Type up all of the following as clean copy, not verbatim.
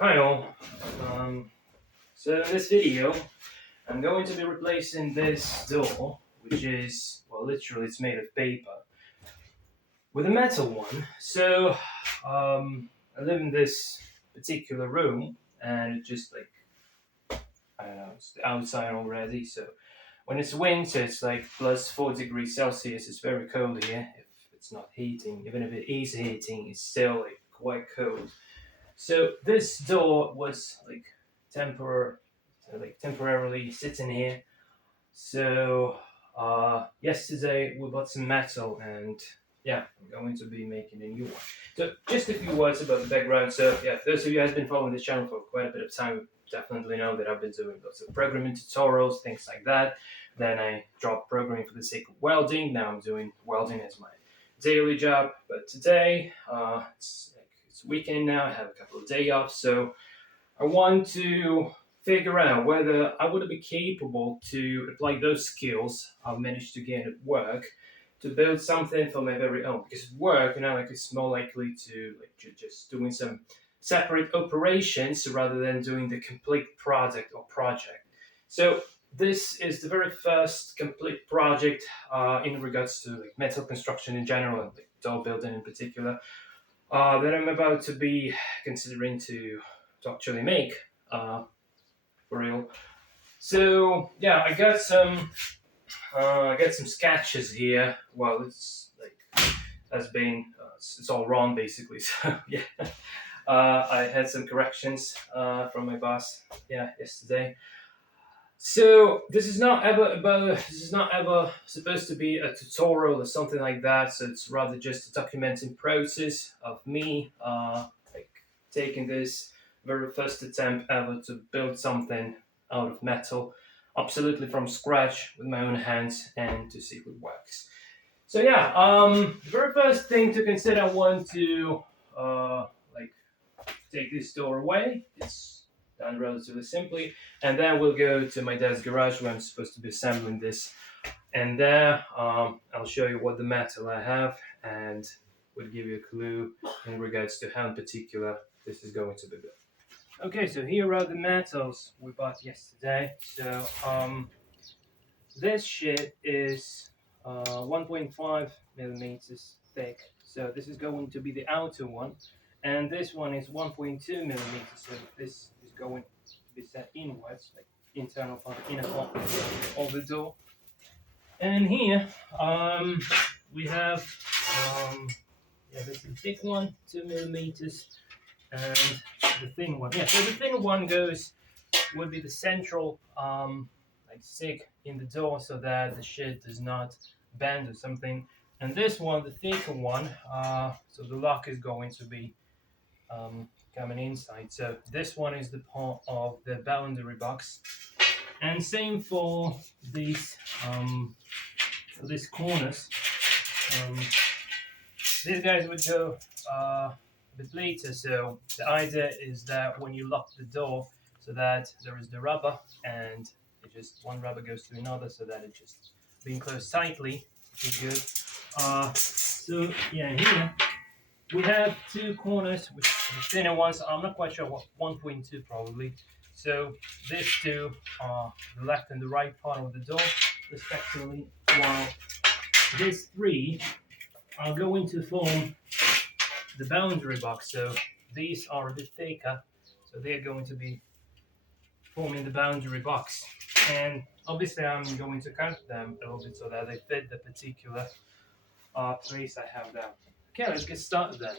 Hi all. Um, so in this video, I'm going to be replacing this door, which is, well, literally it's made of paper, with a metal one. I live in this particular room, and it's just like, I don't know, it's outside already. So when it's winter, it's like plus 4 degrees Celsius. It's very cold here. If it's not heating, even if it is heating, it's still like quite cold. So this door was like temporarily sitting here. So yesterday we bought some metal and yeah, I'm going to be making a new one. So just a few words about the background. So yeah, for those of you who have been following this channel for quite a bit of time definitely know that I've been doing lots of programming tutorials, things like that. Then I dropped programming for the sake of welding. Now I'm doing welding as my daily job. But today, it's weekend now. I have a couple of day off, so I want to figure out whether I would be capable to apply those skills I've managed to gain at work to build something for my very own. Because at work, like it's more likely to just doing some separate operations rather than doing the complete product or project. So this is the very first complete project in regards to like metal construction in general and like door building in particular that I'm about to be considering to actually make for real. So yeah, I got some sketches here. Well, it's like has been it's all wrong basically. So yeah, I had some corrections from my boss. Yeah, yesterday. So this is not ever supposed to be a tutorial or something like that. So it's rather just a documenting process of me like taking this very first attempt ever to build something out of metal, absolutely from scratch with my own hands, and to see if it works. So yeah, the very first thing to consider, I want to like take this door away. It's done relatively simply. And then we'll go to my dad's garage where I'm supposed to be assembling this. And there, I'll show you what the metal I have and will give you a clue in regards to how in particular this is going to be built. Okay, so here are the metals we bought yesterday. So this shit is 1.5 millimeters thick. So this is going to be the outer one, and this one is 1.2 millimeters. So this is going to be set inwards, like internal part, inner part of the door. And here we have yeah, this is the thick one, 2 millimeters, and the thin one. Yeah, so the thin one would be the central like stick in the door so that the shit does not bend or something. And this one, the thicker one, so the lock is going to be coming inside. So this one is the part of the boundary box. And same for these corners. Um, these guys would go a bit later. So the idea is that when you lock the door, so that there is the rubber, and it just one rubber goes to another, so that it just being closed tightly, which is good. So yeah, here we have two corners, which are the thinner ones. I'm not quite sure what 1.2 probably. So these two are the left and the right part of the door, respectively, while these three are going to form the boundary box. So these are a bit thicker, so they're going to be forming the boundary box. And obviously I'm going to cut them a little bit so that they fit the particular place I have down. Okay, let's get started then.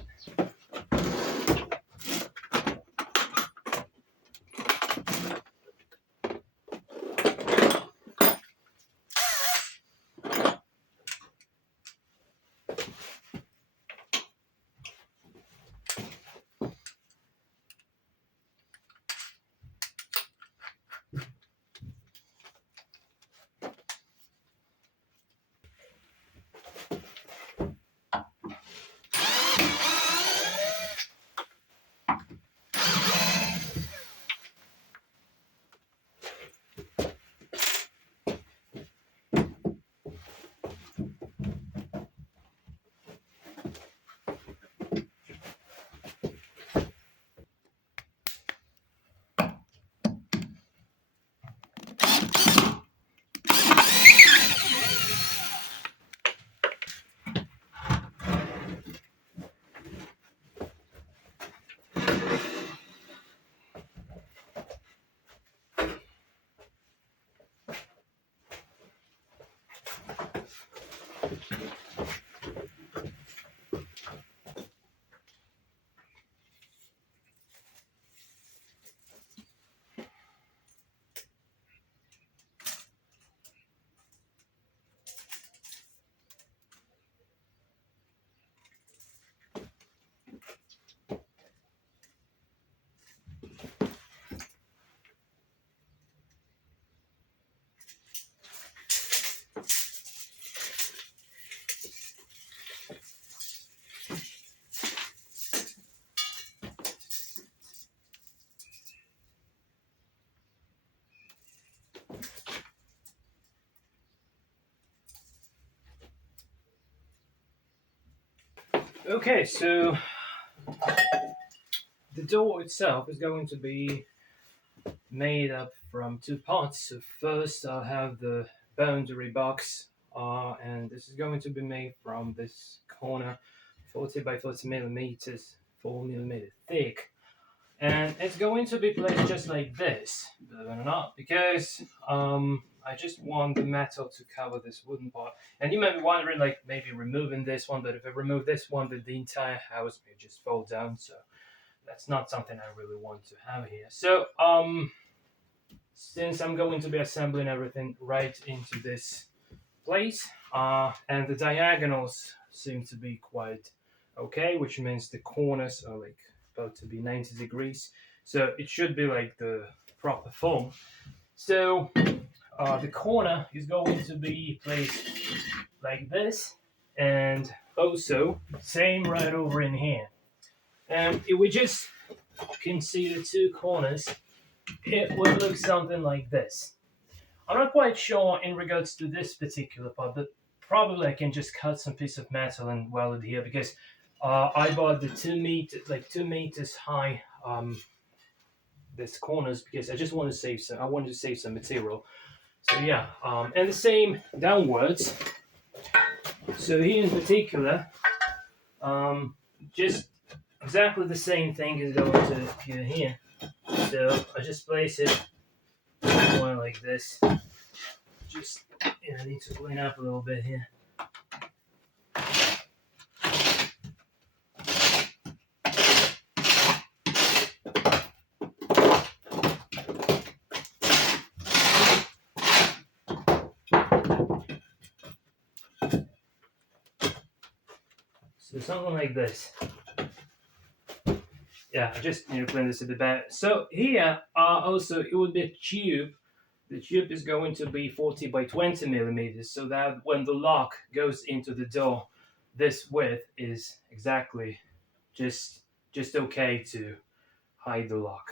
Okay, so the door itself is going to be made up from two parts. So first I'll have the boundary box, and this is going to be made from this corner, 40 by 40 millimeters, 4 millimeter thick. And it's going to be placed just like this, believe it or not, because I just want the metal to cover this wooden part. And you may be wondering, like, maybe removing this one, but if I remove this one, then the entire house may just fall down. So that's not something I really want to have here. So since I'm going to be assembling everything right into this place, and the diagonals seem to be quite okay, which means the corners are like about to be 90 degrees, so it should be like the proper form. So the corner is going to be placed like this, and also same right over in here. And if we just can see the two corners, it would look something like this. I'm not quite sure in regards to this particular part, but probably I can just cut some piece of metal and weld it here, because I bought the 2 meters high this corners, because I just want to save some. I wanted to save some material. So yeah, and the same downwards. So here in particular, just exactly the same thing is going to appear here. So I just place it more like this. Just I need to clean up a little bit here. So something like this. Yeah, I just need to clean this a bit better. So here also it would be a tube. The tube is going to be 40 by 20 millimeters, so that when the lock goes into the door, this width is exactly just okay to hide the lock.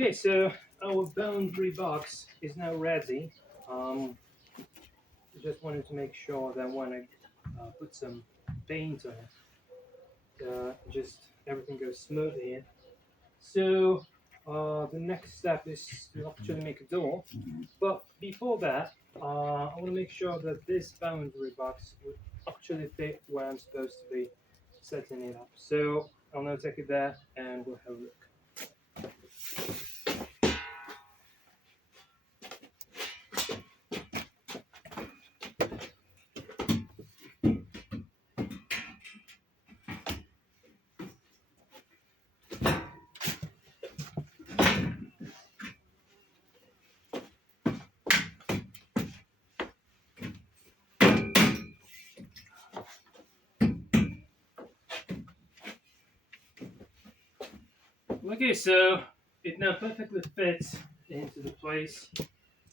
Okay, so our boundary box is now ready. I just wanted to make sure that when I put some paint on it, just everything goes smoothly here. So the next step is to actually make a door. But before that, I want to make sure that this boundary box would actually fit where I'm supposed to be setting it up. So I'll now take it there and we'll have a look. Okay, so it now perfectly fits into the place.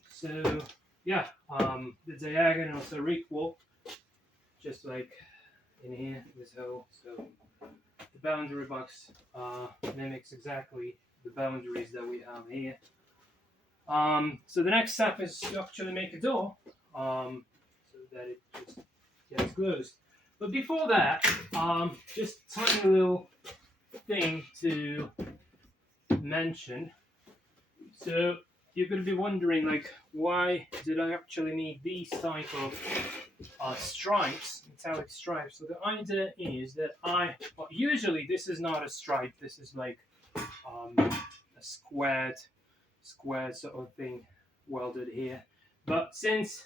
So yeah, the diagonals are equal, just like in here, this hole. So the boundary box mimics exactly the boundaries that we have here. So the next step is to actually make a door, so that it just gets closed. But before that, just tiny little thing to mention. So you're going to be wondering, like, why did I actually need these type of stripes, metallic stripes? So the idea is that well, usually this is not a stripe. This is like a squared sort of thing welded here. But since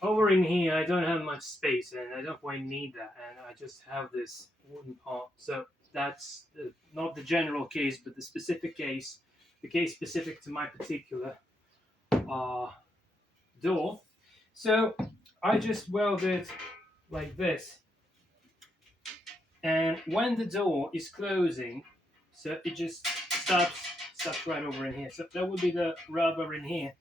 over in here I don't have much space and I don't quite need that, and I just have this wooden part. So that's not the general case, but the specific case, the case specific to my particular uh, door. So I just weld it like this, and when the door is closing, so it just stops right over in here. So that would be the rubber in here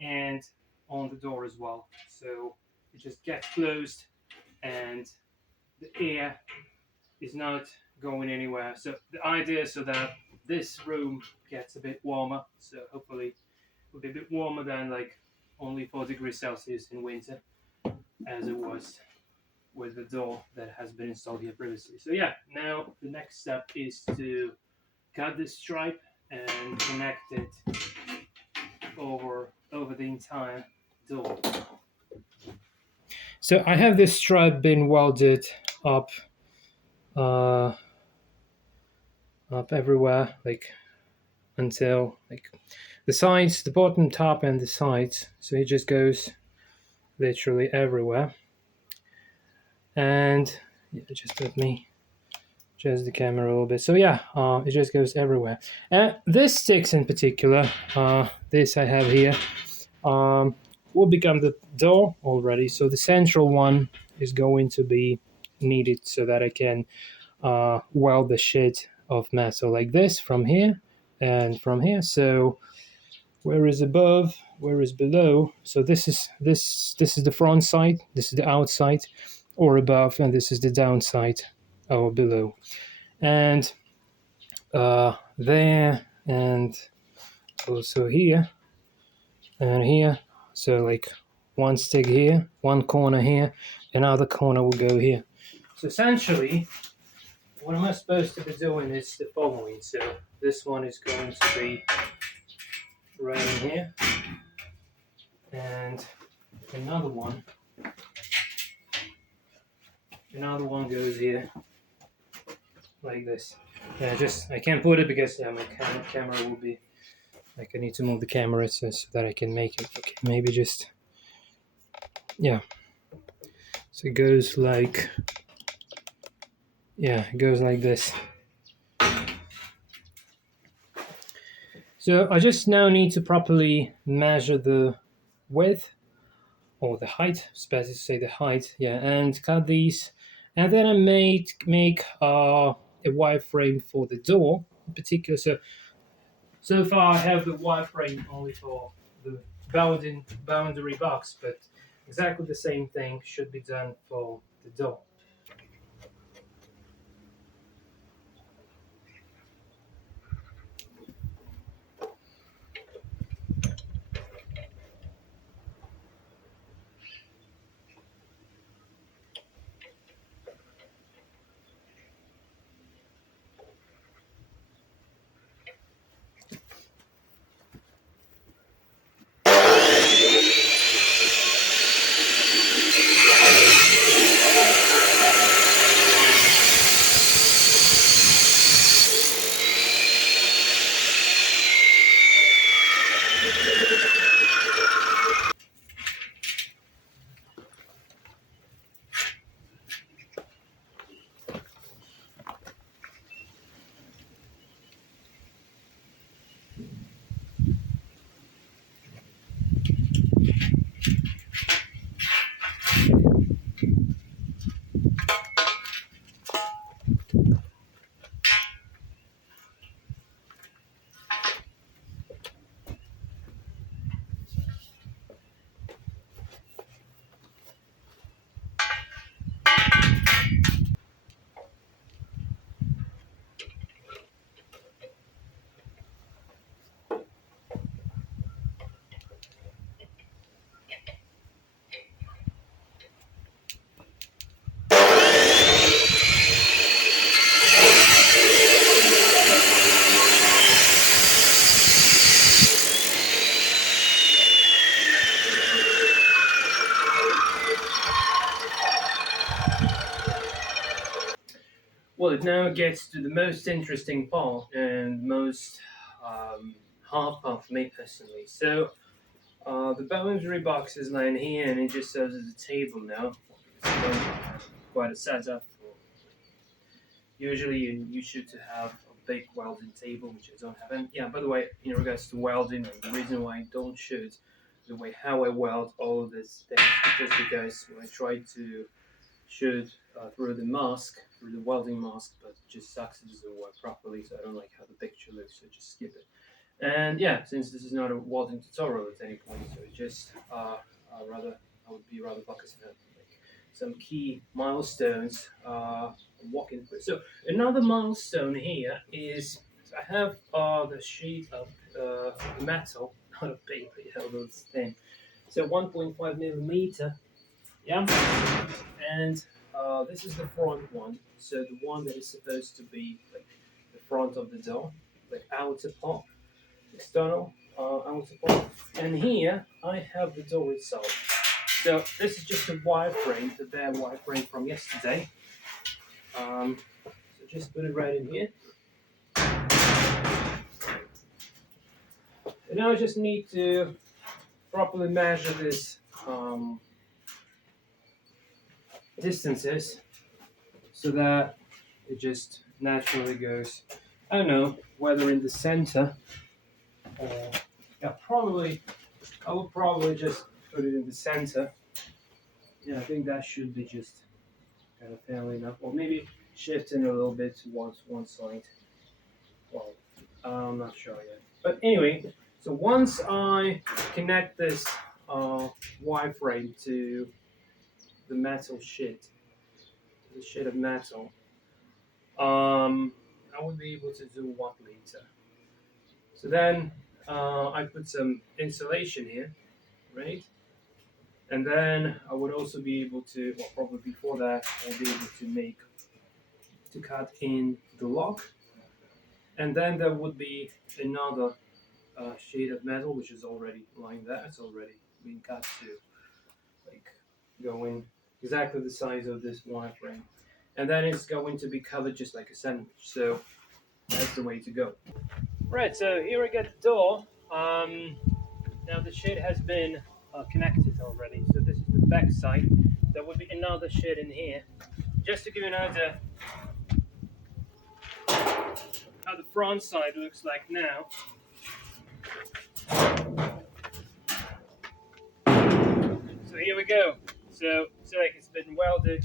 and on the door as well. So it just gets closed and the air is not going anywhere. So the idea is so that this room gets a bit warmer. So hopefully it will be a bit warmer than like only 4 degrees Celsius in winter, as it was with the door that has been installed here previously. So yeah, now the next step is to cut this stripe and connect it over the entire door. So I have this stripe been welded up uh, up everywhere, like until like the sides, the bottom, top, and the sides. So it just goes literally everywhere. And yeah, just let me adjust the camera a little bit. So yeah, it just goes everywhere. And this sticks in particular, this I have here, will become the door already. So the central one is going to be needed so that I can weld the sheet of metal like this from here and from here. So where is above, where is below? So this is the front side, this is the outside or above, and this is the downside or below. And there, and also here and here. So like one stick here, one corner here, another corner will go here. So essentially what am I supposed to be doing is the following. So this one is going to be right in here, and another one goes here like this. Yeah, I can't put it because my camera will be like, I need to move the camera so that I can make it. Okay, maybe just, yeah. So it goes like, yeah, it goes like this. So I just now need to properly measure the width or the height, supposed to say the height, yeah, and cut these. And then I make a wireframe for the door in particular. So far I have the wireframe only for the boundary box, but exactly the same thing should be done for the door. Well, it now gets to the most interesting part and most hard part for me personally. So, the boundary box is lying here and it just serves as a table now. It's quite a setup for. Usually, you should to have a big welding table, which I don't have. And yeah, by the way, in regards to welding, and the reason why I don't shoot the way how I weld all of this things, just because when I try to shoot through the mask, through the welding mask, but it just sucks, it doesn't work properly, so I don't like how the picture looks, so just skip it. And yeah, since this is not a welding tutorial at any point, so just I would be rather focusing on like some key milestones walking through. So another milestone here is I have the sheet of metal, not a paper, although it's thin. So 1.5 millimeter, yeah, and this is the front one. So the one that is supposed to be like the front of the door, like outer part, external outer part. And here I have the door itself. So this is just a wireframe, the bare wireframe from yesterday. So just put it right in here. And now I just need to properly measure this distances so that it just naturally goes, I don't know, whether in the center or, yeah, probably, I will probably just put it in the center. Yeah, I think that should be just kind of fairly enough, or maybe shifting a little bit towards one side. Well, I'm not sure yet. But anyway, so once I connect this wireframe to the metal sheet, the sheet of metal, I will be able to do what later. So then I put some insulation here, right? And then I would also be able to, well, probably before that, I'll be able to cut in the lock. And then there would be another sheet of metal, which is already lying there. It's already been cut to like going exactly the size of this wireframe. And then it's going to be covered just like a sandwich. So that's the way to go. Right, so here I get the door. Now the sheet has been connected already. So this is the back side. There would be another sheet in here. Just to give you an idea how the front side looks like now. So here we go. So like it's been welded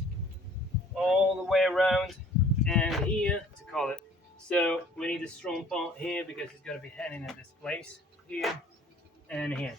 all the way around and here to call it. So we need a strong part here because it's going to be hanging in this place, here and here.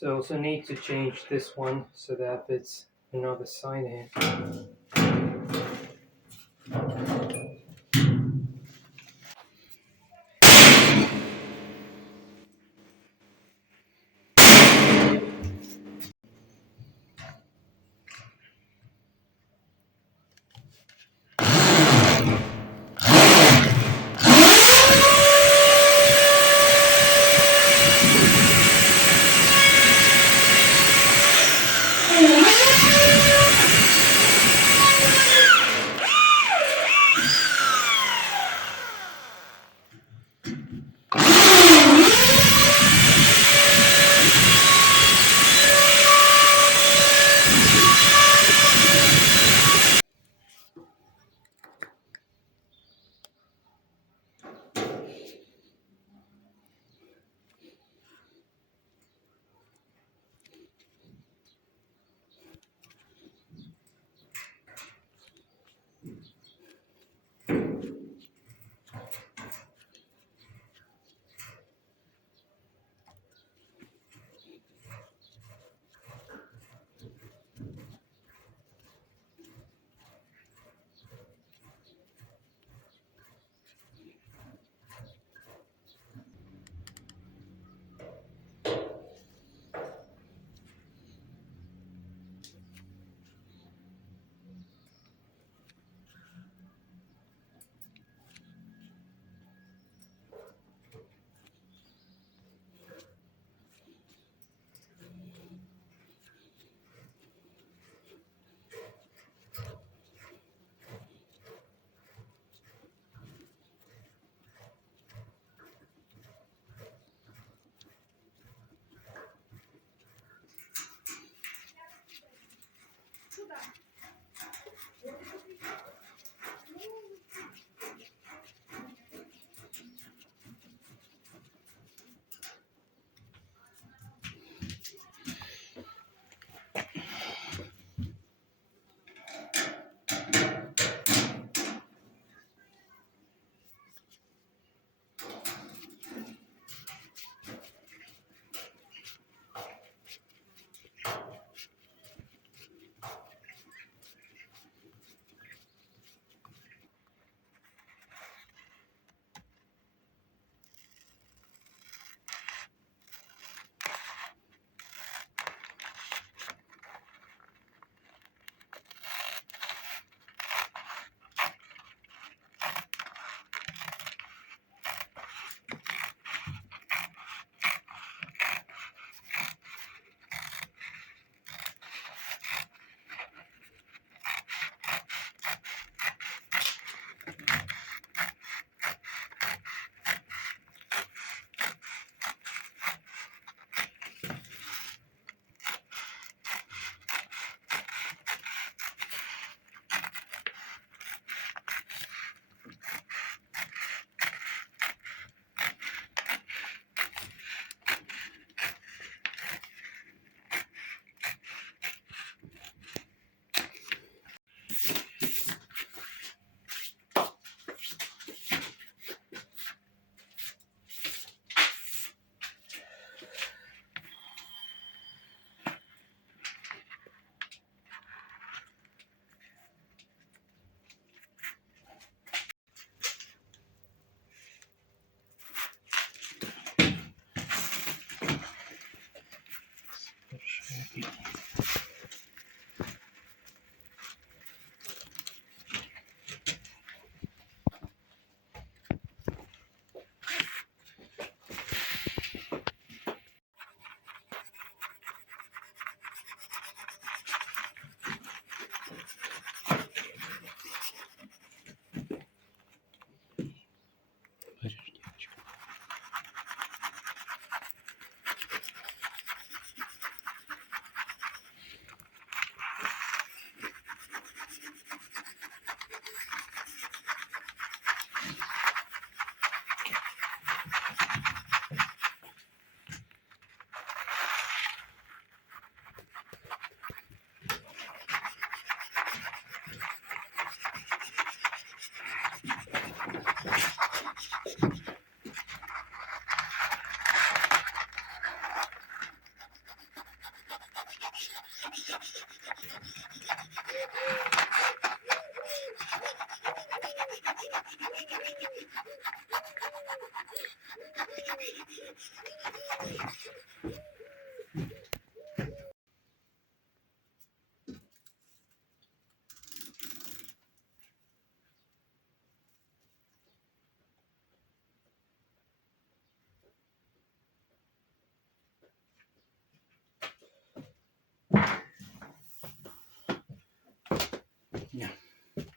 So I also need to change this one so that it's another side here.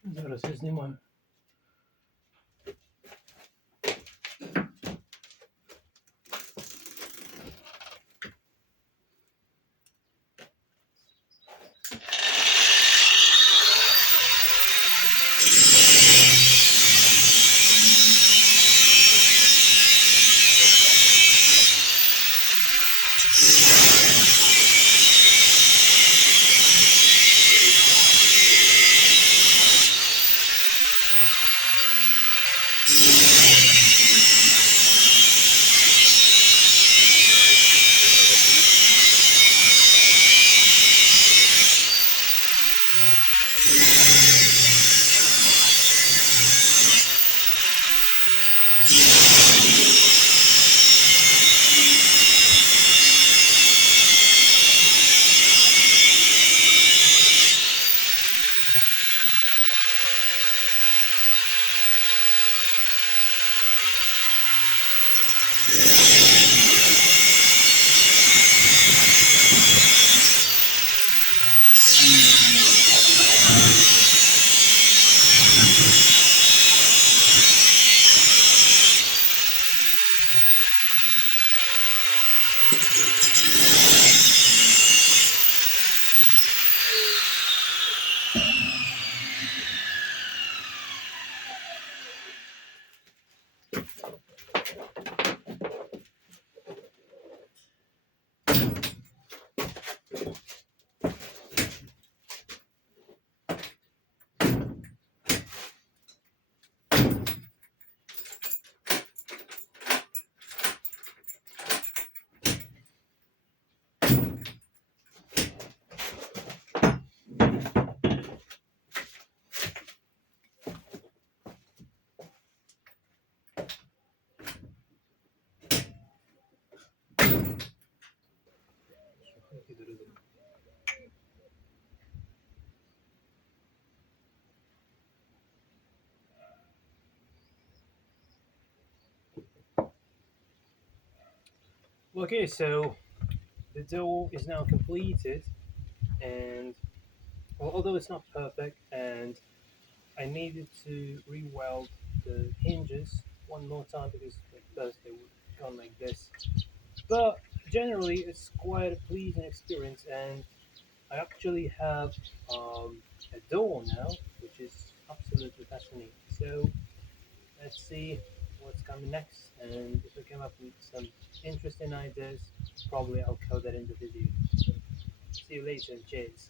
Зараз я знімаю. Okay, so the door is now completed, and although it's not perfect, and I needed to re-weld the hinges one more time because at first they would gone like this. But generally, it's quite a pleasing experience, and I actually have a door now, which is absolutely fascinating. So let's see what's coming next, and if I come up with some interesting ideas, probably I'll code that in the video. So, see you later, cheers.